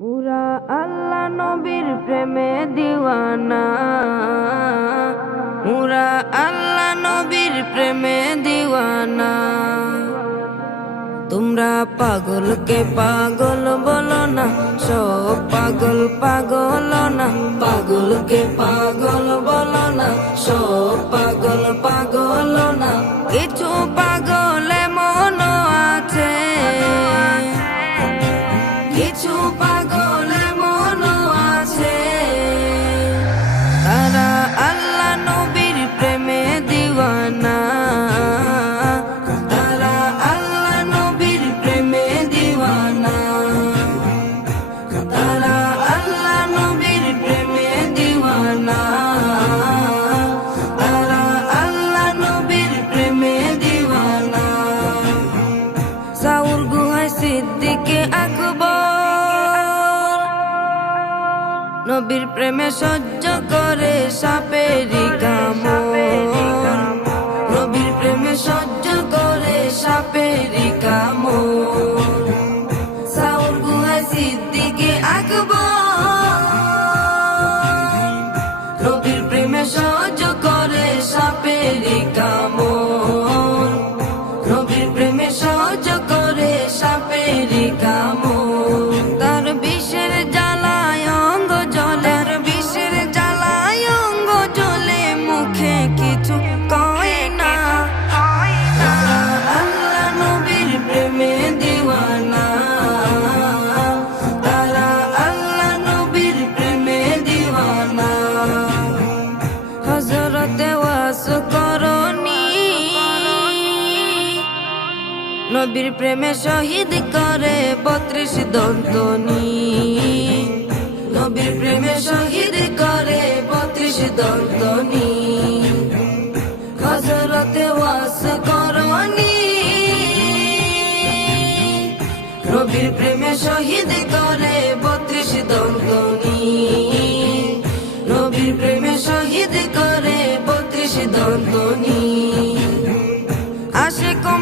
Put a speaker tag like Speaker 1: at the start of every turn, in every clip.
Speaker 1: পুরা আল্লাহ নবীর প্রেমে দিওয়ানা। পুরা আল্লাহ নবীর প্রেমে দিওয়ানা। তোমরা পাগলকে পাগল বলো না, সব পাগল পাগল না। পাগলকে পাগল বলো না, সব পাগল পাগল না। কিছু পাগল মন আছে। কিছু পাগল নবীর প্রেমে সহ্য করে সাপেরি কামড়। নবীর প্রেমে শহীদ করে বত্রিশ দন্তনি। নবীর প্রেমে শহীদ করে বত্রিশ দন্তনি। হজরতে ওয়াস করনি। নবীর প্রেমে শহীদ করে বত্রিশ দন্তনি।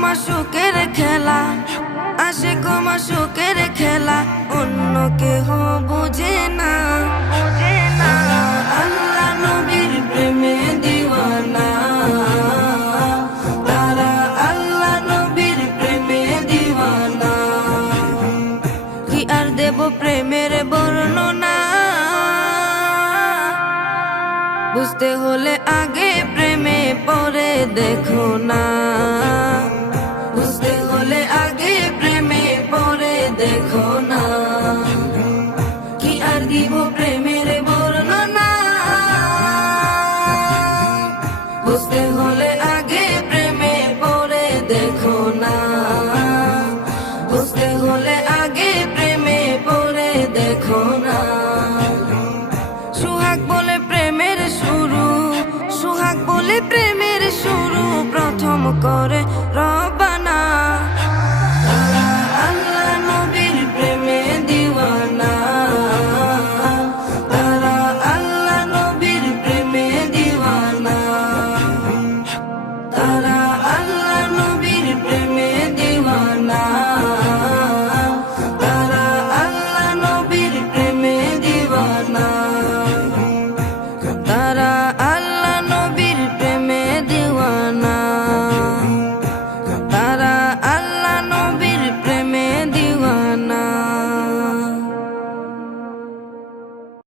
Speaker 1: কমা সুখের খেলা, আসে কমা সুখের খেলা। অন্য কেহ বুঝে না প্রেমে তারা প্রেমে আর দেব প্রেমের বর্ণনা? বুঝতে হলে আগে প্রেমে পরে দেখো না। como